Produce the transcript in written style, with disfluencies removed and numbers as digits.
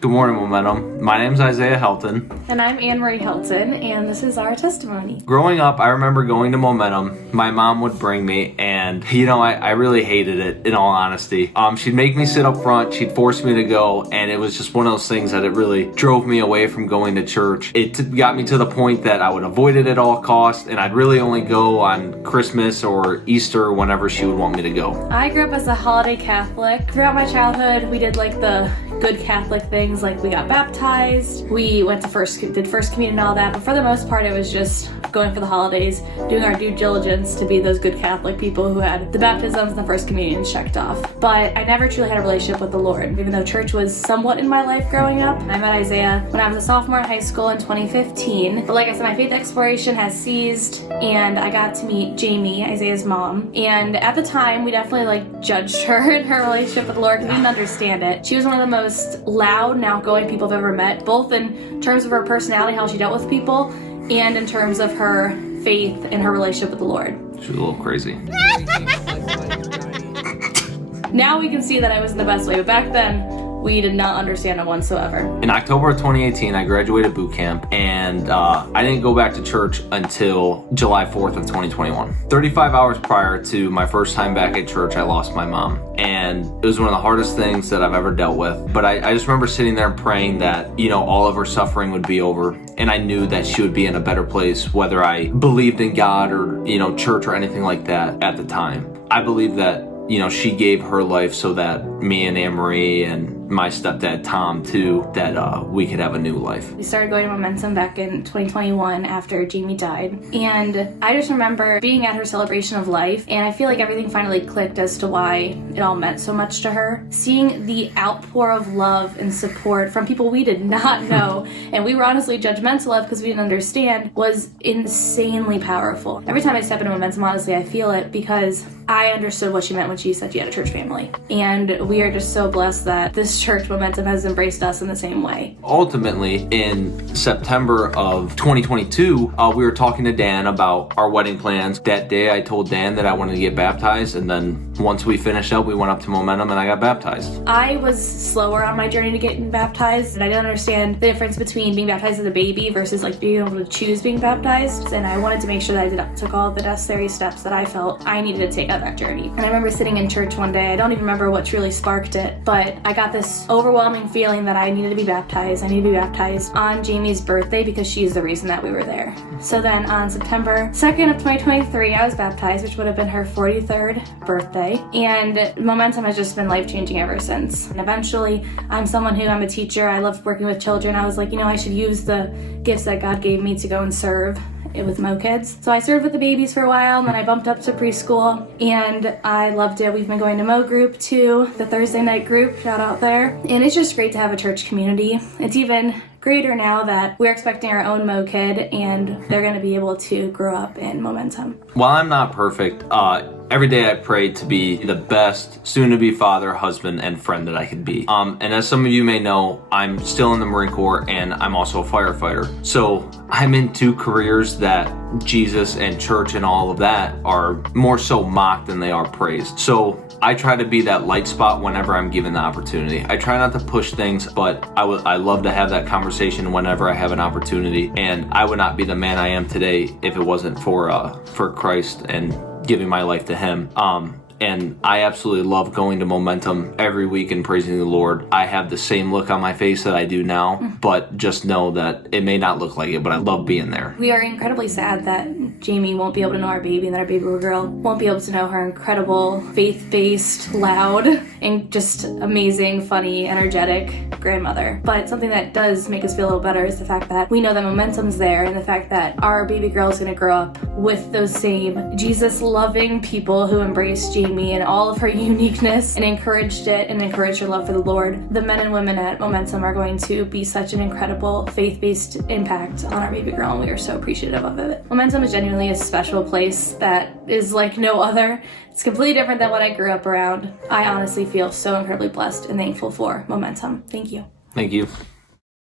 Good morning, Momentum. My name's Isaiah Helton. And I'm Annemarie Helton, and this is our testimony. Growing up, I remember going to Momentum. My mom would bring me, and I really hated it, in all honesty. She'd make me sit up front, she'd force me to go, and it was just one of those things that it really drove me away from going to church. It got me to the point that I would avoid it at all costs, and I'd really only go on Christmas or Easter whenever she would want me to go. I grew up as a holiday Catholic. Throughout my childhood, we did the good Catholic things, like we got baptized, we went to did first communion and all that, but for the most part it was just going for the holidays, doing our due diligence to be those good Catholic people who had the baptisms and the first communions checked off. But I never truly had a relationship with the Lord, even though church was somewhat in my life growing up. I met Isaiah when I was a sophomore in high school in 2015, but like I said, my faith exploration has ceased, and I got to meet Jamie, Isaiah's mom, and at the time we definitely judged her and her relationship with the Lord because we didn't understand it. She was one of the most loud and outgoing people I've ever met, both in terms of her personality, how she dealt with people, and in terms of her faith and her relationship with the Lord. She was a little crazy. Now we can see that I was in the best way, but back then, we did not understand it whatsoever. In October of 2018, I graduated boot camp, and I didn't go back to church until July 4th of 2021. 35 hours prior to my first time back at church, I lost my mom. And it was one of the hardest things that I've ever dealt with. But I just remember sitting there and praying that, all of her suffering would be over. And I knew that she would be in a better place, whether I believed in God or, church or anything like that at the time. I believe that, she gave her life so that me and Annemarie and my stepdad Tom too, that we could have a new life. We started going to Momentum back in 2021 after Jamie died, and I just remember being at her celebration of life, and I feel like everything finally clicked as to why it all meant so much to her. Seeing the outpour of love and support from people we did not know, and we were honestly judgmental of because we didn't understand, was insanely powerful. Every time I step into Momentum, honestly, I feel it because I understood what she meant when she said she had a church family. And we are just so blessed that this church Momentum has embraced us in the same way. Ultimately, in September of 2022, we were talking to Dan about our wedding plans. That day, I told Dan that I wanted to get baptized, and then once we finished up, we went up to Momentum and I got baptized. I was slower on my journey to getting baptized, and I didn't understand the difference between being baptized as a baby versus being able to choose being baptized. And I wanted to make sure that I took all the necessary steps that I felt I needed to take on that journey. And I remember sitting in church one day, I don't even remember what truly sparked it, but I got this overwhelming feeling that I needed to be baptized. I needed to be baptized on Jamie's birthday because she's the reason that we were there. So then on September 2nd of 2023, I was baptized, which would have been her 43rd birthday. And Momentum has just been life-changing ever since. And eventually, I'm a teacher. I love working with children. I was like, I should use the gifts that God gave me to go and serve with Mo Kids. So I served with the babies for a while, and then I bumped up to preschool, and I loved it. We've been going to Mo Group too, the Thursday night group, shout out there. And it's just great to have a church community. It's even greater now that we're expecting our own Mo Kid, and they're going to be able to grow up in Momentum. While I'm not perfect, every day I pray to be the best soon-to-be father, husband, and friend that I could be. And as some of you may know, I'm still in the Marine Corps, and I'm also a firefighter. So I'm in two careers that Jesus and church and all of that are more so mocked than they are praised. So I try to be that light spot whenever I'm given the opportunity. I try not to push things, but I love to have that conversation whenever I have an opportunity. And I would not be the man I am today if it wasn't for Christ and giving my life to Him. And I absolutely love going to Momentum every week and praising the Lord. I have the same look on my face that I do now, but just know that it may not look like it, but I love being there. We are incredibly sad that Jamie won't be able to know our baby, and that our baby girl won't be able to know her incredible, faith-based, loud, and just amazing, funny, energetic grandmother. But something that does make us feel a little better is the fact that we know that Momentum's there, and the fact that our baby girl is going to grow up with those same Jesus-loving people who embraced Jamie and all of her uniqueness and encouraged her love for the Lord. The men and women at Momentum are going to be such an incredible faith-based impact on our baby girl, and we are so appreciative of it. Momentum is genuinely a special place that is like no other. It's completely different than what I grew up around. I honestly feel so incredibly blessed and thankful for Momentum. Thank you. Thank you.